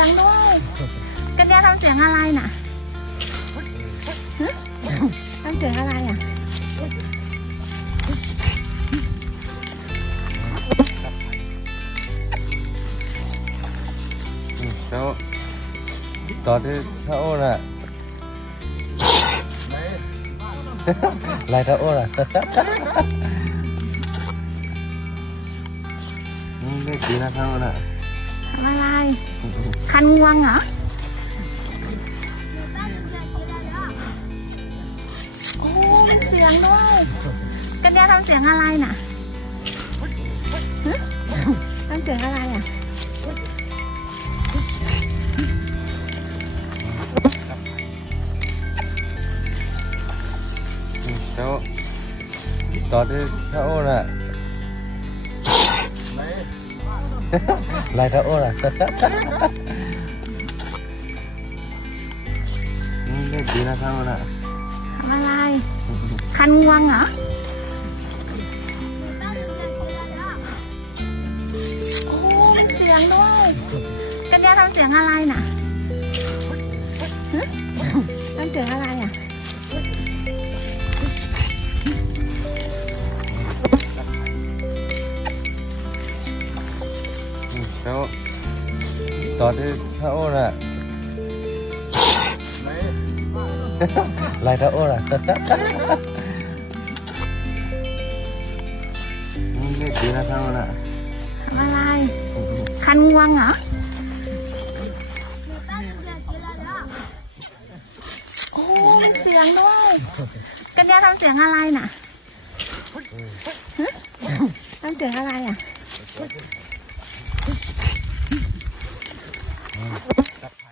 ยงด้วยกันยาทำเสียงอะไรน่ะฮะทำเสียงอะไรอะแล้วตอนที่ถ้าโอ้น่ะลายถ้าโอ้น่ะอืมไม่ดีนะถ้าโอ้น่ะทำอะไร คันงวงเหรอโอ้เสียงด้วยกันยาทำเสียงอะไรน่ะทำเสียงอะไรอะอืมแล้วตอนที่ถ้าโอ้น่าน่ะ อืมไม่ดีนะถ้าโอ้น่ะทำอะไรคันงวงเหรอโอ้เสียงด้วยกันยาทำเสียงอะไรน่ อืมแล้วตอนที่ถ้าน่ะลายถ้าโอ้น่ะอืมไม่ดีนะถ้าน่ะทำอะไรคันงวงเหรอโอ้เสียงด้วยกันยาทำเสียงอะไรน่ะทำเสียงอะไรอะ ครับ